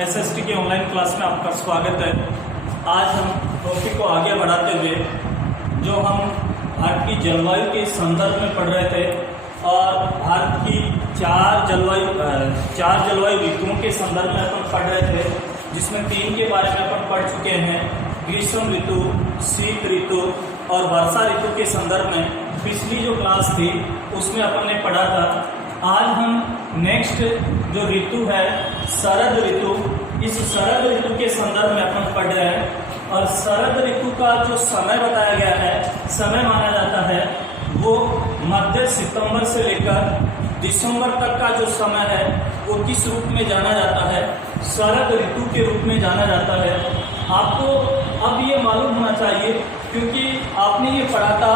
SST के online class में आपका स्वागत है। आज हम टॉपिक को आगे बढ़ाते हुए जो हम भारत की जलवायु के संदर्भ में पढ़ रहे थे और भारत की चार जलवायु ऋतुओं के संदर्भ में अपन पढ़ रहे थे, जिसमें 3 के बारे में अपन पढ़ चुके हैं। ग्रीष्म ऋतु, शीत ऋतु और वर्षा ऋतु के संदर्भ में पिछली जो क्लास थी उसमें अपन ने पढ़ा था। आज हम नेक्स्ट जो ऋतु है शरद ऋतु, इस शरद ऋतु के संदर्भ में अपन पढ़ रहे हैं। और शरद ऋतु का जो समय बताया गया है, समय माना जाता है वो मध्य सितंबर से लेकर दिसंबर तक का जो समय है वो किस रूप में जाना जाता है, शरद ऋतु के रूप में जाना जाता है। आपको अब ये मालूम होना चाहिए क्योंकि आपने ये पढ़ा था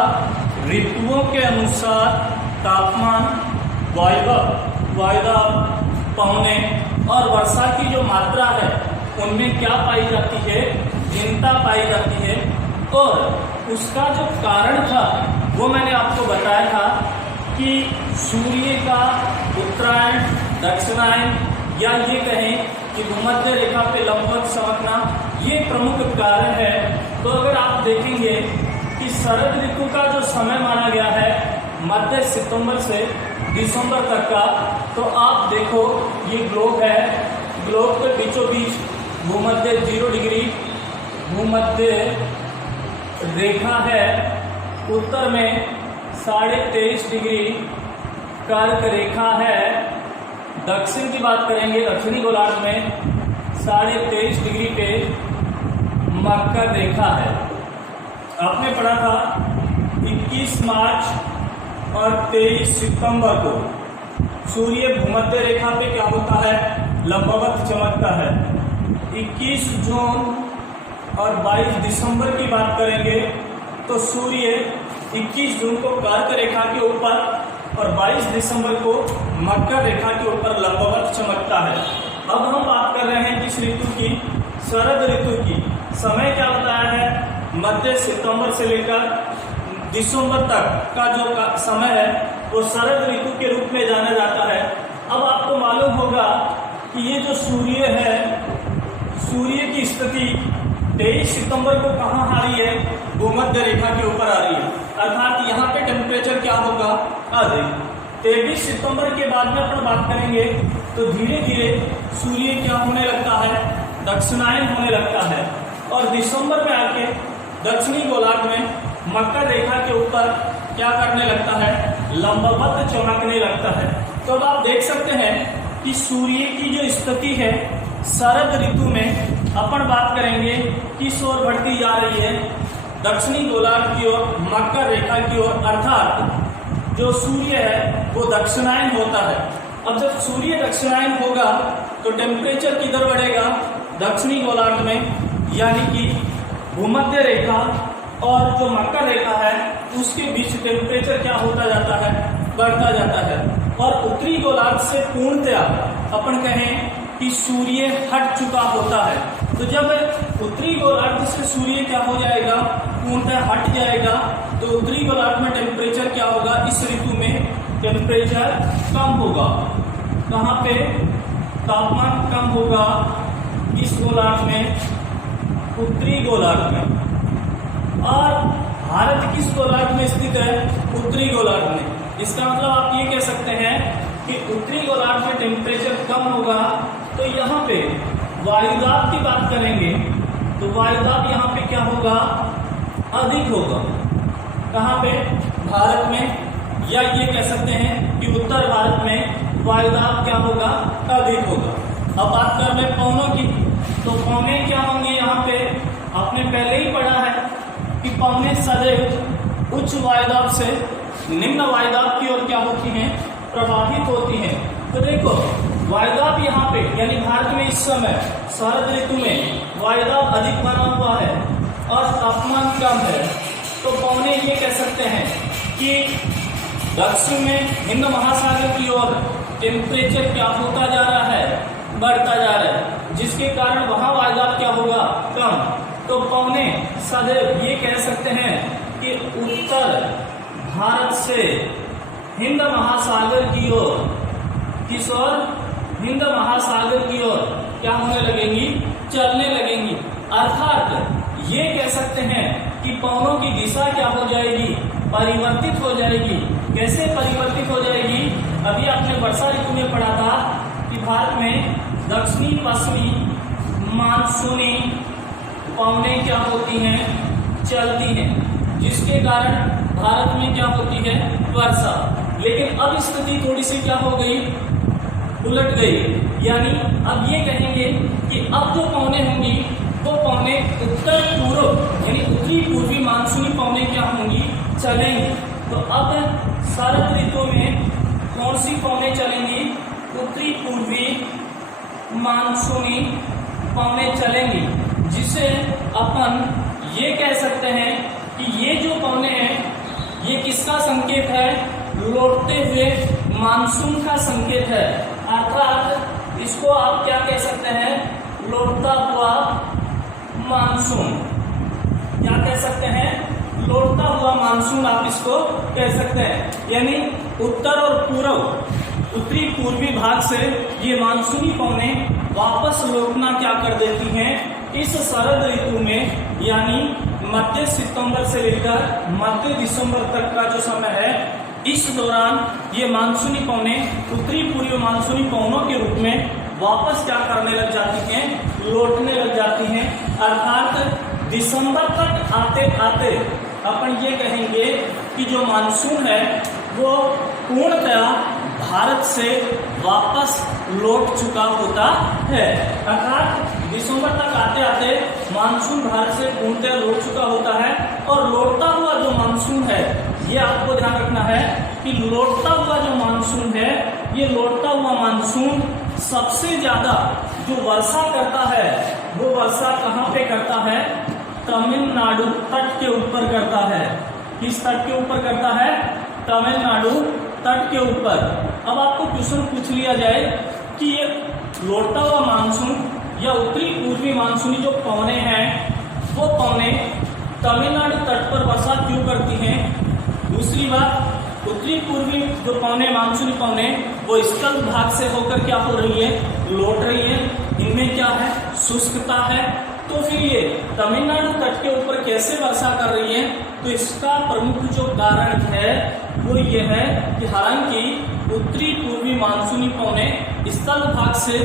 ऋतुओं के अनुसार तापमान, वायुदाब, पवने और वर्षा की जो मात्रा है उनमें क्या पाई जाती है, भिन्नता पाई जाती है। और उसका जो कारण था वो मैंने आपको बताया था कि सूर्य का उत्तरायण, दक्षिणायन या ये कहें कि भूमध्य रेखा पे लंबवत चमकना, ये प्रमुख कारण है। तो अगर आप देखेंगे कि शरद ऋतु का जो समय माना गया है मध्य सितंबर से दिसंबर तक का, तो आप देखो ये ग्लोब है, ग्लोब के बीचों बीच भूमध्य 0 डिग्री भूमध्य रेखा है, उत्तर में 23.5 डिग्री कर्क रेखा है, दक्षिण की बात करेंगे दक्षिणी गोलार्ध में 23.5 डिग्री पे मकर रेखा है। आपने पढ़ा था 21 मार्च और 23 सितंबर को सूर्य भूमध्य रेखा पे क्या होता है, लंबवत चमकता है। 21 जून और 22 दिसंबर की बात करेंगे तो सूर्य 21 जून को कर्क रेखा के ऊपर और 22 दिसंबर को मकर रेखा के ऊपर लंबवत चमकता है। अब हम बात कर रहे हैं किस ऋतु की, शरद ऋतु की। समय क्या बताया है, मध्य सितंबर से लेकर दिसंबर तक का जो समय है वो शरद ऋतु के रूप में जाना जाता है। अब आपको मालूम होगा कि ये जो सूर्य है, सूर्य की स्थिति 23 सितंबर को कहाँ आ रही है, भूमध्य रेखा के ऊपर आ रही है, अर्थात यहाँ पे टेम्परेचर क्या होगा, अधिक। 23 सितंबर के बाद में अपन बात करेंगे तो धीरे धीरे सूर्य क्या होने लगता है, दक्षिणायन होने लगता है और दिसंबर में आके दक्षिणी गोलार्ध में मकर रेखा के ऊपर क्या करने लगता है, लंबवत चमकने लगता है। तो अब आप देख सकते हैं कि सूर्य की जो स्थिति है शरद ऋतु में अपन बात करेंगे किस ओर बढ़ती जा रही है, दक्षिणी गोलार्ध की ओर, मकर रेखा की ओर, अर्थात जो सूर्य है वो दक्षिणायन होता है। अब जब सूर्य दक्षिणायन होगा तो टेम्परेचर किधर बढ़ेगा, दक्षिणी गोलार्ध में, यानी कि भूमध्य रेखा और जो मकर रेखा है उसके बीच टेम्परेचर क्या होता जाता है, बढ़ता जाता है। और उत्तरी गोलार्ध से पूर्णतया अपन कहें कि सूर्य हट चुका होता है। तो जब उत्तरी गोलार्ध से सूर्य क्या हो जाएगा, पूर्णतः हट जाएगा, तो उत्तरी गोलार्ध में टेम्परेचर क्या होगा, इस ऋतु में टेम्परेचर कम होगा। कहाँ पे तापमान कम होगा, इस गोलार्ध में, उत्तरी गोलार्ध में। और भारत किस गोलार्ध में स्थित है, उत्तरी गोलार्ध में। इसका मतलब आप ये कह सकते हैं कि उत्तरी गोलार्ध में टेम्परेचर कम होगा तो यहाँ पे वायुदाब की बात करेंगे तो वायुदाब यहाँ पे क्या होगा, अधिक होगा। कहाँ पे, भारत में, या ये कह सकते हैं कि उत्तर भारत में वायुदाब क्या होगा, अधिक होगा। अब बात कर ले पवनों की, तो पवने क्या होंगे यहाँ पे, आपने पहले ही पढ़ा है कि पवने सदैव उच्च वायुदाब से निम्न वायुदाब की ओर क्या होती हैं, प्रवाहित होती हैं। तो देखो वायुदाब यहाँ पे यानी भारत में इस समय शरद ऋतु में वायुदाब अधिक बना हुआ है और तापमान कम है, तो पवने ये कह सकते हैं कि दक्षिण में हिंद महासागर की ओर टेम्परेचर क्या होता जा रहा है, बढ़ता जा रहा है, जिसके कारण वहां वायुदाब क्या होगा, कम। तो पवने सदैव ये कह सकते हैं कि उत्तर भारत से हिंद महासागर की ओर, किस ओर, हिंद महासागर की ओर क्या होने लगे, दिशा क्या हो जाएगी, परिवर्तित हो जाएगी। कैसे परिवर्तित हो जाएगी? अभी आपने वर्षा ऋतु में पढ़ा था कि भारत में दक्षिणी पश्चिमी मानसूनी पवनें क्या होती हैं, चलती हैं, जिसके कारण भारत में क्या होती है, वर्षा। लेकिन अब स्थिति थोड़ी सी क्या हो गई, उलट गई। यानी अब ये कहेंगे कि अब जो पवनें होंगी वो पवनें उत्तर पूर्व यानी उत्तरी पूर्वी मानसूनी पवनें क्या होंगी, चलेंगी। तो अब शरद ऋतु में कौन सी पवनें चलेंगी, उत्तरी पूर्वी मानसूनी पवनें चलेंगी, जिसे अपन ये कह सकते हैं कि ये जो पवनें हैं ये किसका संकेत है, लौटते हुए मानसून का संकेत है। अर्थात इसको आप क्या कह सकते हैं, लौटता हुआ मानसून। क्या कह सकते हैं, लौटता हुआ मानसून आप इसको कह सकते हैं। यानी उत्तर और पूर्व उत्तरी पूर्वी भाग से ये मानसूनी पवनें वापस लौटना क्या कर देती हैं इस शरद ऋतु में, यानी मध्य सितंबर से लेकर मध्य दिसंबर तक का जो समय है, इस दौरान ये मानसूनी पवनें उत्तरी पूर्वी मानसूनी पवनों के रूप में वापस क्या करने लग जाती हैं, लौटने लग जाती हैं। अर्थात दिसंबर तक आते आते अपन ये कहेंगे कि जो मानसून है वो पूर्णतया भारत से वापस लौट चुका होता है। अर्थात दिसंबर तक आते आते मानसून भारत से पूर्णतया लौट चुका होता है। और लौटता हुआ जो मानसून है, ये आपको ध्यान रखना है कि लौटता हुआ जो मानसून है, ये लौटता हुआ मानसून सबसे ज्यादा जो वर्षा करता है वो वर्षा कहाँ पे करता है, तमिलनाडु तट के ऊपर करता है। किस तट के ऊपर करता है, तमिलनाडु तट के ऊपर। अब आपको क्वेश्चन पूछ लिया जाए कि ये लौटता हुआ मानसून या उत्तरी पूर्वी मानसूनी जो पवनें हैं वो पवनें तमिलनाडु तट पर वर्षा क्यों करती हैं। दूसरी बात, उत्तरी पूर्वी जो पवनें मानसूनी पवनें वो स्थल भाग से होकर क्या हो रही है, लौट रही है। इनमें क्या है, शुष्कता है। तो फिर ये तमिलनाडु तट के ऊपर कैसे वर्षा कर रही है, तो इसका प्रमुख जो कारण है वो ये है कि हालांकि उत्तरी पूर्वी मानसूनी पवनें स्थल भाग से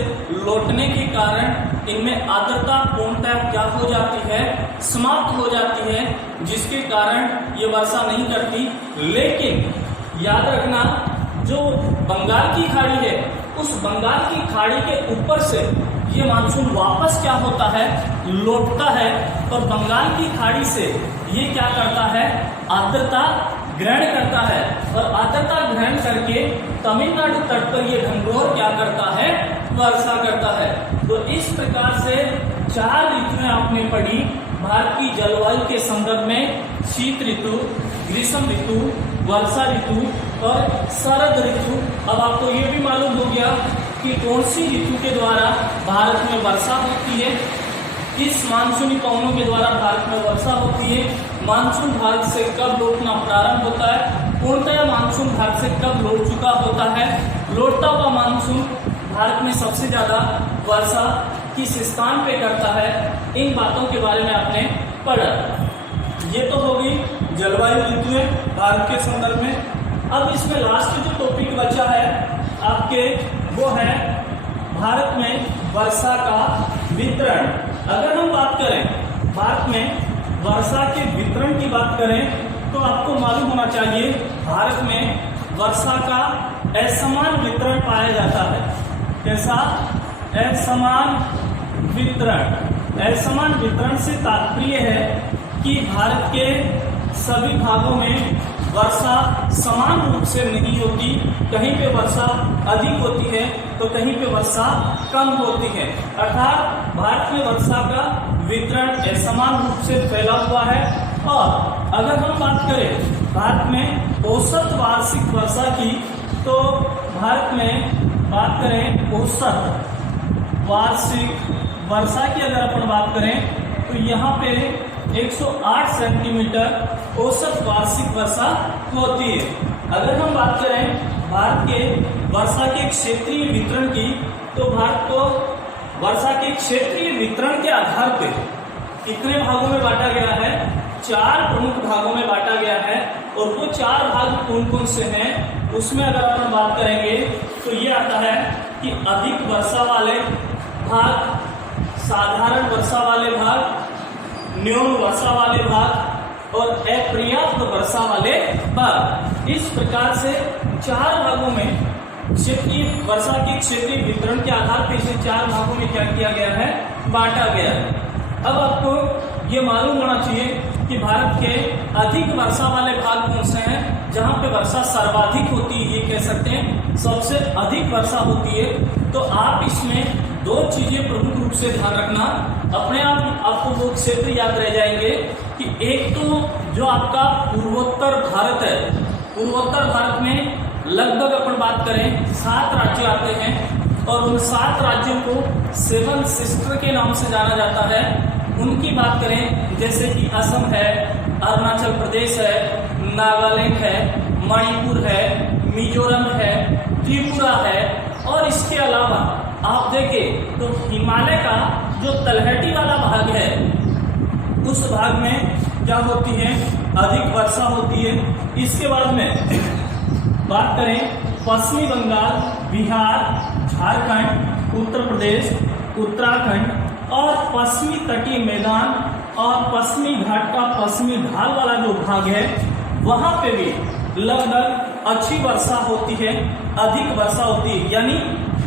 लौटने के कारण इनमें आर्द्रता पूर्णतः क्या हो जाती है, समाप्त हो जाती है, जिसके कारण ये वर्षा नहीं करती। लेकिन याद रखना, जो बंगाल की खाड़ी है उस बंगाल की खाड़ी के ऊपर से ये मानसून वापस क्या होता है, लौटता है। और बंगाल की खाड़ी से ये क्या करता है, आर्द्रता ग्रहण करता है। और आर्द्रता ग्रहण करके तमिलनाडु तट पर ये घनघोर क्या करता है, वर्षा करता है। तो इस प्रकार से 4 ऋतुएं आपने पढ़ी भारत की जलवायु के संदर्भ में, शीत ऋतु, ग्रीष्म ऋतु, वर्षा ऋतु और शरद ऋतु। अब आपको ये भी मालूम हो गया कि कौन सी ऋतु के द्वारा भारत में वर्षा होती है, किस मानसूनी पवनों के द्वारा भारत में वर्षा होती है, मानसून भारत से कब लौटना प्रारंभ होता है, पूर्णतः मानसून भारत से कब लौट चुका होता है, लौटता हुआ मानसून भारत में सबसे ज्यादा वर्षा किस स्थान पे करता है। इन बातों के बारे में आपने पढ़ा। ये तो होगी जलवायु ऋतुएं भारत के संदर्भ में। अब इसमें लास्ट जो टॉपिक बचा है आपके, वो है भारत में वर्षा का वितरण। अगर हम बात करें भारत में वर्षा के वितरण की बात करें तो आपको मालूम होना चाहिए भारत में वर्षा का असमान वितरण पाया जाता है। कैसा, असमान वितरण। असमान वितरण से तात्पर्य है कि भारत के सभी भागों में वर्षा समान रूप से नहीं होती। कहीं पे वर्षा अधिक होती है तो कहीं पे वर्षा कम होती है। अर्थात भारत में वर्षा का वितरण असमान रूप से फैला हुआ है। और अगर हम बात करें भारत में औसत वार्षिक वर्षा की, तो भारत में बात करें औसत वार्षिक वर्षा की अगर अपन बात करें तो यहाँ पे 108 सेंटीमीटर औसत वार्षिक वर्षा होती है। अगर हम बात करें भारत के वर्षा के क्षेत्रीय वितरण की, तो भारत को वर्षा के क्षेत्रीय वितरण के आधार पे कितने भागों में बांटा गया है, 4 प्रमुख भागों में बांटा गया है। और वो 4 भाग कौन कौन से हैं, उसमें अगर अपन बात करेंगे तो ये आता है कि अधिक वर्षा वाले भाग, साधारण वर्षा वाले भाग, न्यून वर्षा वाले भाग और अपर्याप्त वर्षा वाले भाग। इस प्रकार से 4 भागों में क्षेत्रीय वर्षा के क्षेत्रीय वितरण के आधार पर इसे 4 भागों में क्या किया गया है, बांटा गया है। अब आपको ये मालूम होना चाहिए कि भारत के अधिक वर्षा वाले भाग कौन से हैं, जहां पे वर्षा सर्वाधिक होती है, ये कह सकते हैं सबसे अधिक वर्षा होती है। तो आप इसमें 2 चीजें प्रमुख रूप से ध्यान रखना, अपने आप आपको वो क्षेत्र याद रह जाएंगे कि एक तो जो आपका पूर्वोत्तर भारत है, पूर्वोत्तर भारत में लगभग अपन बात करें 7 राज्य आते हैं और उन 7 राज्यों को 7 सिस्टर के नाम से जाना जाता है। उनकी बात करें जैसे कि असम है, अरुणाचल प्रदेश है, नागालैंड है, मणिपुर है, मिजोरम है, त्रिपुरा है। और इसके अलावा आप देखें तो हिमालय का जो तलहटी वाला भाग है, उस भाग में क्या होती है, अधिक वर्षा होती है। इसके बाद में बात करें पश्चिमी बंगाल, बिहार, झारखंड, उत्तर प्रदेश, उत्तराखंड और पश्चिमी तटीय मैदान और पश्चिमी घाट का पश्चिमी ढाल वाला जो भाग है, वहां पे भी लगभग अच्छी वर्षा होती है, अधिक वर्षा होती है। यानी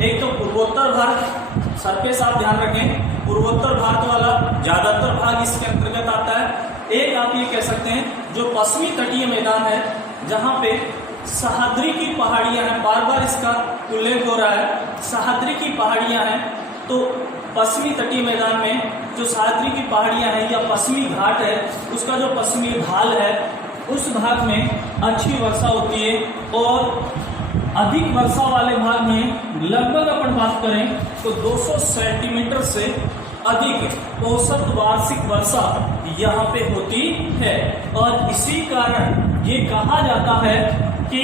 एक तो पूर्वोत्तर भारत, सरफेस आप ध्यान रखें, पूर्वोत्तर भारत वाला ज्यादातर भाग इसके अंतर्गत आता है। एक आप ये कह सकते हैं जो पश्चिमी तटीय मैदान है, जहां पे सह्याद्री की पहाड़ियां हैं, बार बार इसका उल्लेख हो रहा है, सह्याद्री की पहाड़ियां हैं। तो पश्चिमी तटीय मैदान में जो सह्याद्री की पहाड़ियां हैं या पश्चिमी घाट है, उसका जो पश्चिमी ढाल है, उस भाग में अच्छी वर्षा होती है। और अधिक वर्षा वाले भाग में लगभग अपन बात करें तो 200 सेंटीमीटर से अधिक औसत वार्षिक वर्षा यहाँ पे होती है। और इसी कारण ये कहा जाता है कि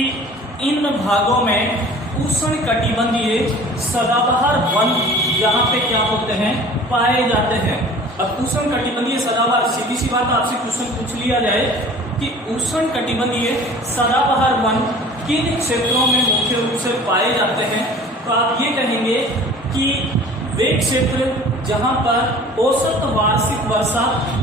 इन भागों में उष्ण कटिबंधीय सदाबहार वन यहाँ पे क्या होते हैं, पाए जाते हैं। अब उष्ण कटिबंधीय सदाबहार, सीधी सी बात आपसे क्वेश्चन पूछ लिया जाए कि उष्ण कटिबंधीय सदाबहार वन किन क्षेत्रों में मुख्य रूप से पाए जाते हैं, तो आप ये कहेंगे कि वे क्षेत्र जहां पर औसत वार्षिक वर्षा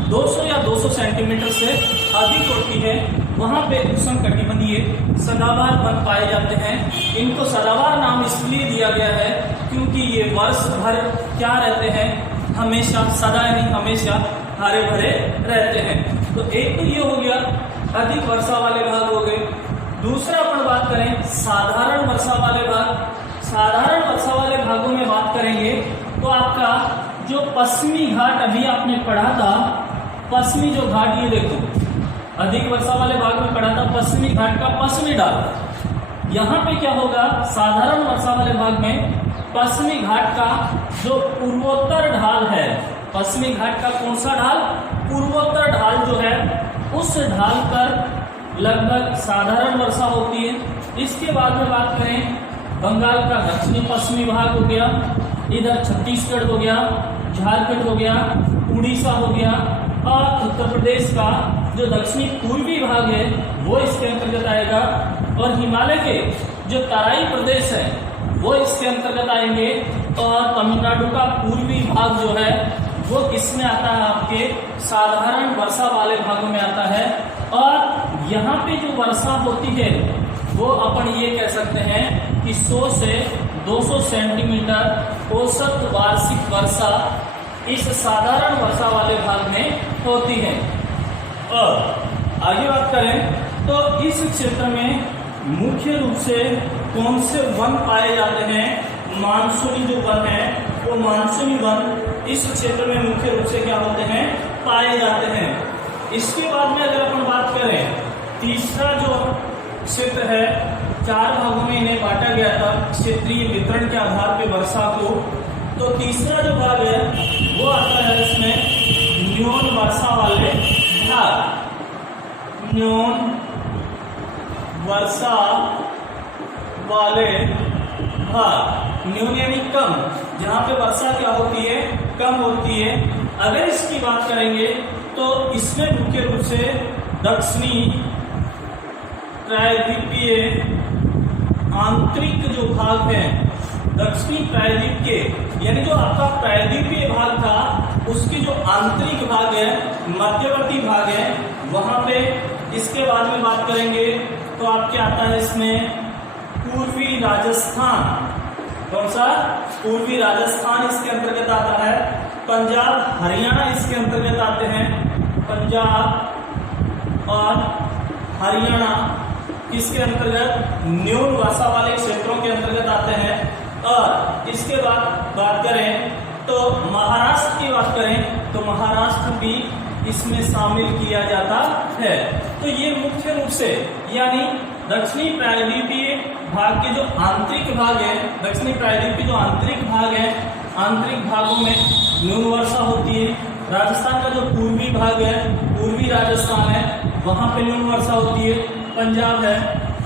200 या 200 सेंटीमीटर से अधिक होती है, वहां पे उष्ण कटिबंधीय सदाबहार वन पाए जाते हैं। इनको सदाबहार नाम इसलिए दिया गया है क्योंकि ये वर्ष भर क्या रहते हैं, हमेशा, सदा यानी हमेशा हरे भरे रहते हैं। तो एक तो ये हो गया अधिक वर्षा वाले भाग हो गए। दूसरा अपन बात करें साधारण वर्षा वाले भाग। साधारण वर्षा वाले भागों में बात करेंगे तो आपका जो पश्चिमी घाट अभी आपने पढ़ा था, पश्चिमी जो घाट, ये देखो अधिक वर्षा वाले भाग में पढ़ा था पश्चिमी घाट का पश्चिमी ढाल। यहाँ पे क्या होगा, साधारण वर्षा वाले भाग में पश्चिमी घाट का जो पूर्वोत्तर ढाल है, पश्चिमी घाट का कौन सा ढाल, पूर्वोत्तर ढाल जो है, उस ढाल पर लगभग साधारण वर्षा होती है। इसके बाद में बात करें बंगाल का दक्षिणी पश्चिमी भाग हो गया, इधर छत्तीसगढ़ हो गया, झारखंड हो गया, उड़ीसा हो गया और उत्तर प्रदेश का जो दक्षिणी पूर्वी भाग है वो इसके अंतर्गत आएगा। और हिमालय के जो तराई प्रदेश है वो इसके अंतर्गत आएंगे। और तमिलनाडु का पूर्वी भाग जो है वो किसमें आता है, आपके साधारण वर्षा वाले भागों में आता है। और यहाँ पे जो वर्षा होती है वो अपन ये कह सकते हैं कि 100 से 200 सेंटीमीटर औसत वार्षिक वर्षा इस साधारण वर्षा वाले भाग में होती है। और आगे बात करें तो इस क्षेत्र में मुख्य रूप से कौन से वन पाए जाते हैं, मानसूनी जो वन है वो मानसूनी वन इस क्षेत्र में मुख्य रूप से क्या होते हैं, पाए जाते हैं। इसके बाद में अगर अपन बात करें तीसरा जो क्षेत्र है, 4 भागों में इन्हें बांटा गया था क्षेत्रीय वितरण के आधार पर वर्षा को। तो तीसरा जो भाग है वो आता है इसमें न्यून वर्षा वाले भाग, न्यून वर्षा वाले भाग, न्यून यानी कम, जहाँ पे वर्षा क्या होती है, कम होती है। अगर इसकी बात करेंगे तो तो इसमें मुख्य रूप से दक्षिणी प्रायद्वीपीय आंतरिक जो भाग है, दक्षिणी प्रायद्वीपीय यानी जो आपका प्रायद्वीपीय भाग था उसकी जो आंतरिक भाग है, मध्यवर्ती भाग है, वहां पे इसके बाद में बात करेंगे तो आपके आता है इसमें पूर्वी राजस्थान। कौन सा? पूर्वी राजस्थान इसके अंतर्गत आता है। पंजाब हरियाणा इसके अंतर्गत आते हैं। पंजाब और हरियाणा इसके अंतर्गत न्यून वर्षा वाले क्षेत्रों के अंतर्गत आते हैं। और इसके बाद बात करें तो महाराष्ट्र की बात करें तो महाराष्ट्र भी इसमें शामिल किया जाता है। तो ये मुख्य रूप से यानी दक्षिणी प्रायद्वीपीय भाग के जो आंतरिक भाग है, दक्षिणी प्रायद्वीप के जो आंतरिक भाग है, आंतरिक भागों में न्यून वर्षा होती है। राजस्थान का जो पूर्वी भाग है, पूर्वी राजस्थान है, वहां पे न्यून वर्षा होती है। पंजाब है,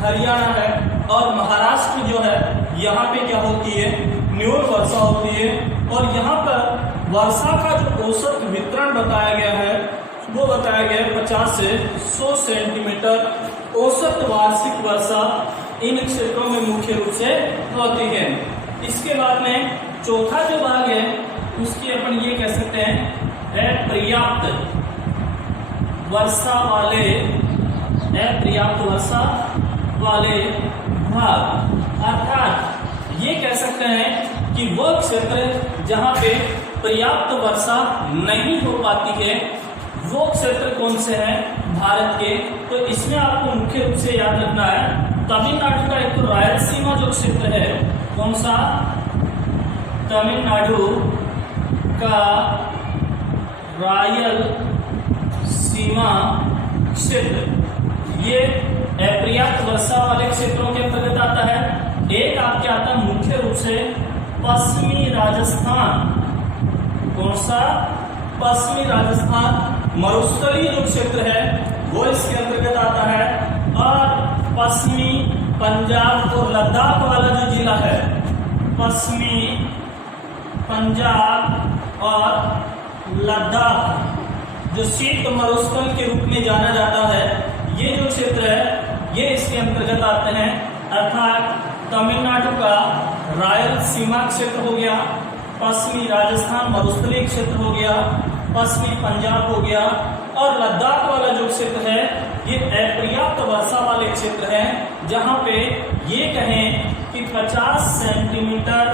हरियाणा है और महाराष्ट्र जो है यहाँ पे क्या होती है? न्यून वर्षा होती है। और यहाँ पर वर्षा का जो औसत वितरण बताया गया है वो बताया गया है 50 से 100 सेंटीमीटर औसत वार्षिक वर्षा इन क्षेत्रों में मुख्य रूप से होती है। इसके बाद में चौथा जो भाग है उसकी अपन ये कह सकते हैं पर्याप्त वर्षा वाले भाग, अर्थात ये कह सकते हैं कि वह क्षेत्र जहां पे पर्याप्त वर्षा नहीं हो पाती है वो क्षेत्र कौन से हैं भारत के। तो इसमें आपको मुख्य रूप से याद रखना है तमिलनाडु का एक तो रायलसीमा जो क्षेत्र है, कौन सा? तमिलनाडु का रायल सीमा क्षेत्र, ये अपर्याप्त वर्षा वाले क्षेत्रों के अंतर्गत आता है। एक आपके आता है मुख्य रूप से पश्चिमी राजस्थान, कौन सा? पश्चिमी राजस्थान मरुस्थलीय जो क्षेत्र है वो इसके अंतर्गत आता है। और पश्चिमी पंजाब और लद्दाख वाला जो जिला है, पश्चिमी पंजाब और लद्दाख जो शीत मरुस्थल के रूप में जाना जाता है, ये जो क्षेत्र है ये इसके अंतर्गत आते हैं। अर्थात तमिलनाडु का रायल सीमा क्षेत्र हो गया, पश्चिमी राजस्थान मरुस्थलीय क्षेत्र हो गया, पश्चिमी पंजाब हो गया और लद्दाख वाला जो क्षेत्र है ये अपर्याप्त वर्षा वाले क्षेत्र हैं, जहां पे ये कहें कि 50 सेंटीमीटर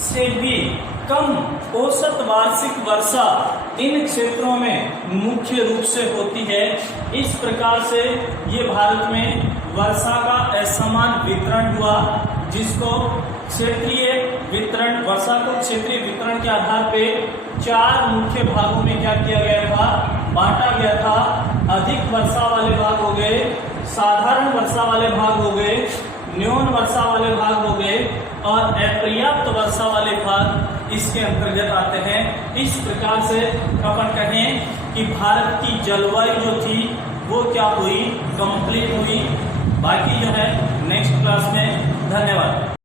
से भी कम औसत वार्षिक वर्षा इन क्षेत्रों में मुख्य रूप से होती है। इस प्रकार से ये भारत में वर्षा का असमान वितरण हुआ, जिसको क्षेत्रीय वितरण, वर्षा को क्षेत्रीय वितरण के आधार पे 4 मुख्य भागों में क्या किया गया था? बांटा गया था। अधिक वर्षा वाले भाग हो गए, साधारण वर्षा वाले भाग हो गए, न्यून वर्षा वाले भाग हो गए और अपर्याप्त वर्षा वाले भाग इसके अंतर्गत आते हैं। इस प्रकार से अपन कहें कि भारत की जलवायु जो थी वो क्या हुई? कंप्लीट हुई। बाकी जो है नेक्स्ट क्लास में। धन्यवाद।